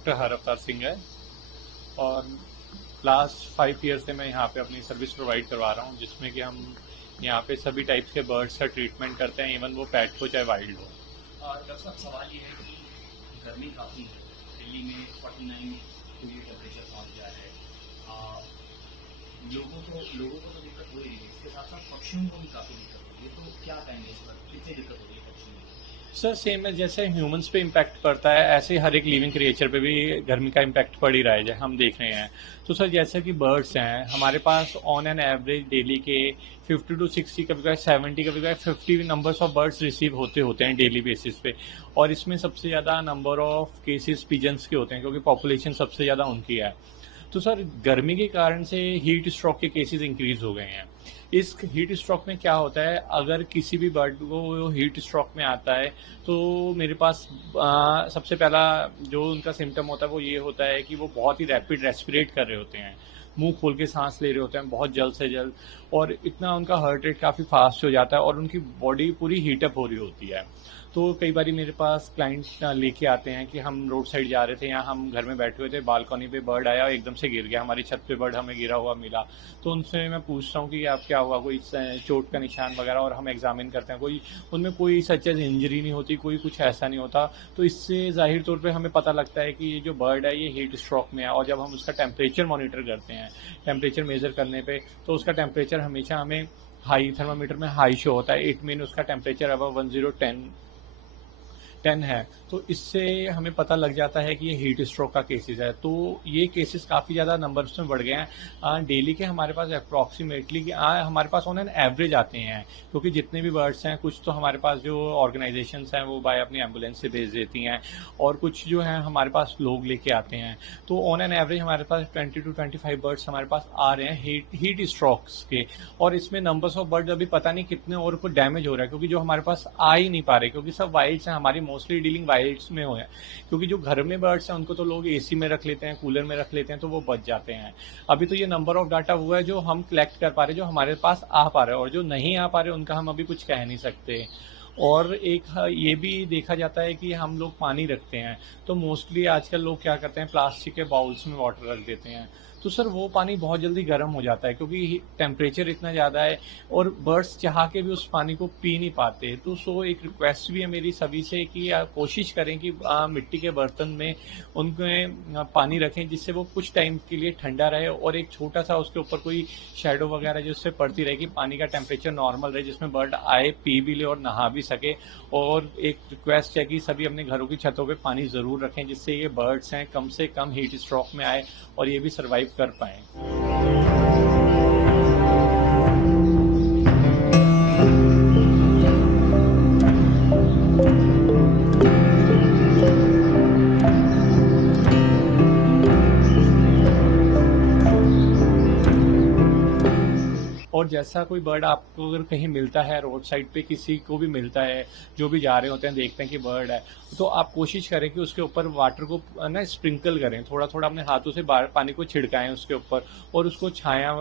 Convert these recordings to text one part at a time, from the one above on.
Doctor हर अवतार सिंह है और last 5 year से मैं यहाँ पे अपनी सर्विस प्रोवाइड करवा रहा हूँ, जिसमें कि हम यहाँ पे सभी टाइप्स के बर्ड्स का ट्रीटमेंट करते हैं, इवन वो पेट हो चाहे वाइल्ड हो। डॉक्टर साहब, सवाल ये है कि गर्मी काफ़ी है, दिल्ली में 49 डिग्री टेम्परेचर पहुँच गया है। लोगों को तो दिक्कत हो रही है, इसके साथ साथ पक्षियों को भी काफ़ी दिक्कत हो रही है। तो क्या कहेंगे इस पर, कितनी दिक्कत हो रही है पक्षियों को? सर सेम है, जैसे ह्यूमंस पे इम्पैक्ट पड़ता है ऐसे हर एक लिविंग क्रिएचर पे भी गर्मी का इम्पैक्ट पड़ ही रहा है, जैसे हम देख रहे हैं। तो सर जैसे कि बर्ड्स हैं हमारे pass on an average daily के 50 to 60, कभी कभी 70, कभी कभी 50 नंबर्स ऑफ बर्ड्स रिसीव होते हैं डेली बेसिस पे। और इसमें सबसे ज़्यादा नंबर ऑफ केसेस पिजन्स के होते हैं, क्योंकि पॉपुलेशन सबसे ज़्यादा उनकी है। तो सर गर्मी के कारण से हीट स्ट्रोक के केसेस इंक्रीज हो गए हैं। इस हीट स्ट्रोक में क्या होता है, अगर किसी भी बर्ड को हीट स्ट्रोक में आता है तो मेरे पास सबसे पहला जो उनका सिम्टम होता है वो ये होता है कि वो बहुत ही रैपिड रेस्पिरेट कर रहे होते हैं, मुंह खोल के सांस ले रहे होते हैं बहुत जल्द से जल्द, और इतना उनका हार्ट रेट काफ़ी फास्ट हो जाता है और उनकी बॉडी पूरी हीटअप हो रही होती है। तो कई बार मेरे पास क्लाइंट लेके आते हैं कि हम रोड साइड जा रहे थे या हम घर में बैठे हुए थे, बालकनी पे बर्ड आया और एकदम से गिर गया, हमारी छत पे बर्ड हमें गिरा हुआ मिला। तो उनसे मैं पूछता हूँ कि आप क्या हुआ, कोई चोट का निशान वगैरह, और हम एग्जामिन करते हैं, कोई उनमें कोई सच एज इंजरी नहीं होती, कोई कुछ ऐसा नहीं होता। तो इससे जाहिर तौर पे हमें पता लगता है कि ये जो बर्ड है ये हीट स्ट्रोक में है। और जब हम उसका टेम्परेचर मॉनिटर करते हैं, टेम्परेचर मेजर करने पे, तो उसका टेम्परेचर हमेशा हमें हाई, थर्मामीटर में हाई शो होता है। इट मीन उसका टेम्परेचर अब 10 है। तो इससे हमें पता लग जाता है कि ये हीट स्ट्रोक का केसेस है। तो ये केसेस काफ़ी ज़्यादा नंबर्स में बढ़ गए हैं। डेली के हमारे पास अप्रॉक्सीमेटली हमारे पास ऑन एन एवरेज आते हैं, क्योंकि जितने भी बर्ड्स हैं कुछ तो हमारे पास जो ऑर्गेनाइजेशंस हैं वो बाय अपनी एम्बुलेंस से भेज देती हैं, और कुछ जो हैं हमारे पास लोग लेके आते हैं। तो ऑन एन एवरेज हमारे पास 20 to 25 बर्ड्स हमारे पास आ रहे हैं हीट स्ट्रोक्स के। और इसमें नंबर्स ऑफ बर्ड्स अभी पता नहीं कितने और को डैमेज हो रहा है, क्योंकि जो हमारे पास आ ही नहीं पा रहे, क्योंकि सब वाइल्ड्स हैं, हमारी मोस्टली डीलिंग वाइल्ड्स में हो है। क्योंकि जो घर में बर्ड्स हैं उनको तो लोग एसी में रख लेते हैं, कूलर में रख लेते हैं, तो वो बच जाते हैं। अभी तो ये नंबर ऑफ डाटा हुआ है जो हम कलेक्ट कर पा रहे, जो हमारे पास आ पा रहे हैं, और जो नहीं आ पा रहे उनका हम अभी कुछ कह नहीं सकते। और एक ये भी देखा जाता है कि हम लोग पानी रखते हैं, तो मोस्टली आजकल लोग क्या करते हैं, प्लास्टिक के बाउल्स में वाटर रख देते हैं। तो सर वो पानी बहुत जल्दी गर्म हो जाता है, क्योंकि टेम्परेचर इतना ज़्यादा है और बर्ड्स चाह के भी उस पानी को पी नहीं पाते। तो सो एक रिक्वेस्ट भी है मेरी सभी से कि कोशिश करें कि मिट्टी के बर्तन में उनमें पानी रखें, जिससे वो कुछ टाइम के लिए ठंडा रहे, और एक छोटा सा उसके ऊपर कोई शेडो वगैरह जिससे पड़ती रहे कि पानी का टेम्परेचर नॉर्मल रहे, जिसमें बर्ड आए, पी भी ले और नहा भी सके। और एक रिक्वेस्ट है कि सभी अपने घरों की छतों पे पानी ज़रूर रखें, जिससे ये बर्ड्स हैं कम से कम हीट स्ट्रोक में आए और ये भी सर्वाइव कर पाएं। और जैसा कोई बर्ड आपको अगर कहीं मिलता है, रोड साइड पे किसी को भी मिलता है, जो भी जा रहे होते हैं देखते हैं कि बर्ड है, तो आप कोशिश करें कि उसके ऊपर वाटर को ना स्प्रिंकल करें, थोड़ा थोड़ा अपने हाथों से पानी को छिड़काएं उसके ऊपर, और उसको छाया,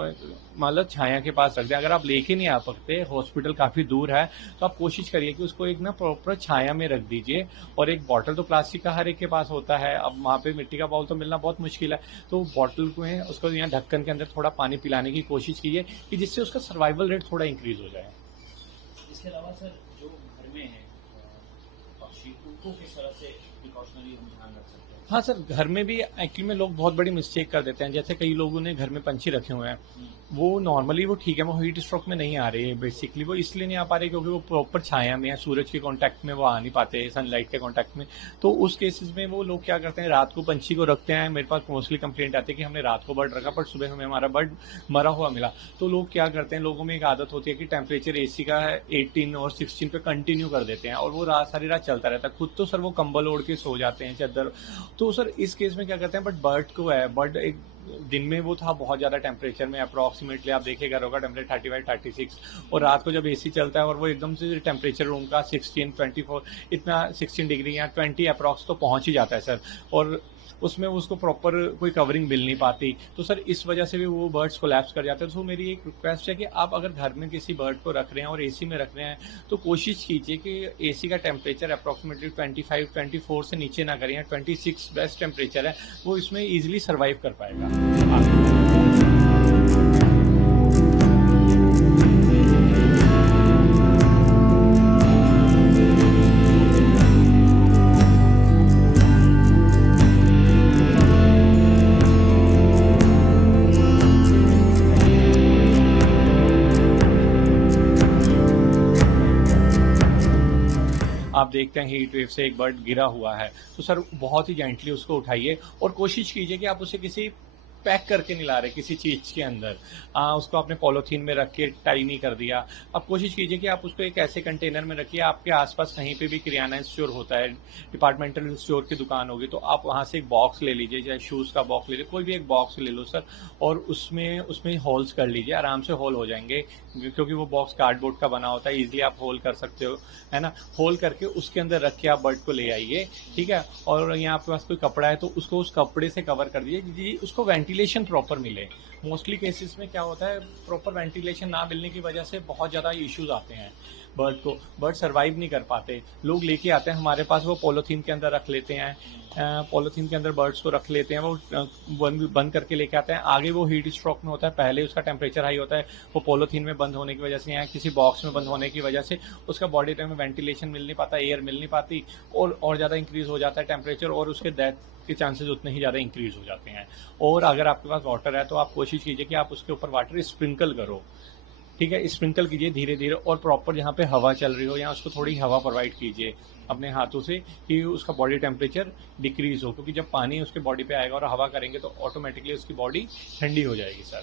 मतलब छाया के पास रख दें। अगर आप लेके नहीं आ सकते, हॉस्पिटल काफ़ी दूर है, तो आप कोशिश करिए कि उसको एक ना प्रॉपर छाया में रख दीजिए। और एक बॉटल तो प्लास्टिक का हर एक के पास होता है, अब वहाँ पे मिट्टी का बाउल तो मिलना बहुत मुश्किल है, तो बॉटल में उसको यहाँ ढक्कन के अंदर थोड़ा पानी पिलाने की कोशिश कीजिए, कि जिससे उसका सर्वाइवल रेट थोड़ा इंक्रीज हो जाए। इसके अलावा सर, जो घर में है पक्षी, उनको किस तरह से प्रिकॉशनरी हम ध्यान रख सकते हैं? हाँ सर, घर में भी एक्चुअली में लोग बहुत बड़ी मिस्टेक कर देते हैं। जैसे कई लोगों ने घर में पंछी रखे हुए हैं, वो नॉर्मली वो ठीक है, वो हीट स्ट्रोक में नहीं आ रहे हैं। बेसिकली वो इसलिए नहीं आ पा रहे क्योंकि वो प्रॉपर छाया में है, सूरज के कांटेक्ट में वो आ नहीं पाते, सनलाइट के कांटेक्ट में। तो उस केसेस में वो लोग क्या करते हैं, रात को पंछी को रखते हैं। मेरे पास मोस्टली कंप्लेंट आती है कि हमने रात को बर्ड रखा पर सुबह हमें हमारा बर्ड मरा हुआ मिला। तो लोग क्या करते हैं, लोगों में एक आदत होती है कि टेम्परेचर एसी का 18 और 16 पे कंटिन्यू कर देते हैं, और वो सारी रात चलता रहता है। खुद तो सर वो कंबल ओढ़ के सो जाते हैं, चादर। तो सर इस केस में क्या करते हैं, बट बर्ड को है, बर्ड एक दिन में वो था बहुत ज़्यादा टेम्परेचर में, अप्रॉक्सीमेटली आप देखिएगा होगा टेम्परेचर 35, 36, और रात को जब एसी चलता है और वो एकदम से टेम्परेचर रूम का 16, 24 इतना 16 डिग्री या 20 अप्रॉक्स तो पहुंच ही जाता है सर। और उसमें उसको प्रॉपर कोई कवरिंग मिल नहीं पाती, तो सर इस वजह से भी वो बर्ड्स कोलैप्स कर जाते हैं। तो मेरी एक रिक्वेस्ट है कि आप अगर घर में किसी बर्ड को रख रहे हैं और एसी में रख रहे हैं, तो कोशिश कीजिए कि एसी का टेम्परेचर अप्रॉक्सीमेटली 25-24 से नीचे ना करें, 26 बेस्ट टेम्परेचर है, वो इसमें ईजिली सर्वाइव कर पाएगा। आप देखते हैं हीट वेव से एक बर्ड गिरा हुआ है, तो सर बहुत ही जेंटली उसको उठाइए और कोशिश कीजिए कि आप उसे किसी पैक करके नहीं ला रहे किसी चीज़ के अंदर, उसको आपने पॉलीथीन में रख के टाई नहीं कर दिया। आप कोशिश कीजिए कि आप उसको एक ऐसे कंटेनर में रखिए, आपके आसपास कहीं पे भी किराना स्टोर होता है, डिपार्टमेंटल स्टोर की दुकान होगी, तो आप वहाँ से एक बॉक्स ले लीजिए, चाहे शूज़ का बॉक्स ले लीजिए, कोई भी एक बॉक्स ले लो सर, और उसमें उसमें होल्स कर लीजिए, आराम से होल हो जाएंगे, क्योंकि वो बॉक्स कार्डबोर्ड का बना होता है, ईजिली आप होल कर सकते हो, है ना। होल करके उसके अंदर रख के आप बर्ड को ले आइए, ठीक है। और यहाँ आपके पास कोई कपड़ा है तो उसको उस कपड़े से कवर कर दीजिए, उसको वेंटिलेशन प्रॉपर मिले। मोस्टली केसेस में क्या होता है, प्रॉपर वेंटिलेशन ना मिलने की वजह से बहुत ज़्यादा इश्यूज आते हैं बर्ड सर्वाइव नहीं कर पाते। लोग लेके आते हैं हमारे पास, वो पॉलीथीन के अंदर रख लेते हैं, पॉलीथीन के अंदर बर्ड्स को रख लेते हैं, वो बंद करके लेके आते हैं। आगे वो हीट स्ट्रोक में होता है, पहले उसका टेम्परेचर हाई होता है, वो पॉलीथीन में बंद होने की वजह से या किसी बॉक्स में बंद होने की वजह से उसका बॉडी टाइम में वेंटिलेशन मिल नहीं पाता, एयर मिल नहीं पाती, और ज़्यादा इंक्रीज हो जाता है टेम्परेचर, और उसके डेथ के चांसेस उतने ही ज़्यादा इंक्रीज हो जाते हैं। और अगर आपके पास वाटर है तो आप कोशिश कीजिए कि आप उसके ऊपर वाटर स्प्रिंकल करो, ठीक है। स्प्रिंकल कीजिए धीरे धीरे, और प्रॉपर जहाँ पे हवा चल रही हो या उसको थोड़ी हवा प्रोवाइड कीजिए अपने हाथों से, कि उसका बॉडी टेम्परेचर डिक्रीज हो, क्योंकि जब पानी उसके बॉडी पे आएगा और हवा करेंगे तो ऑटोमेटिकली उसकी बॉडी ठंडी हो जाएगी सर।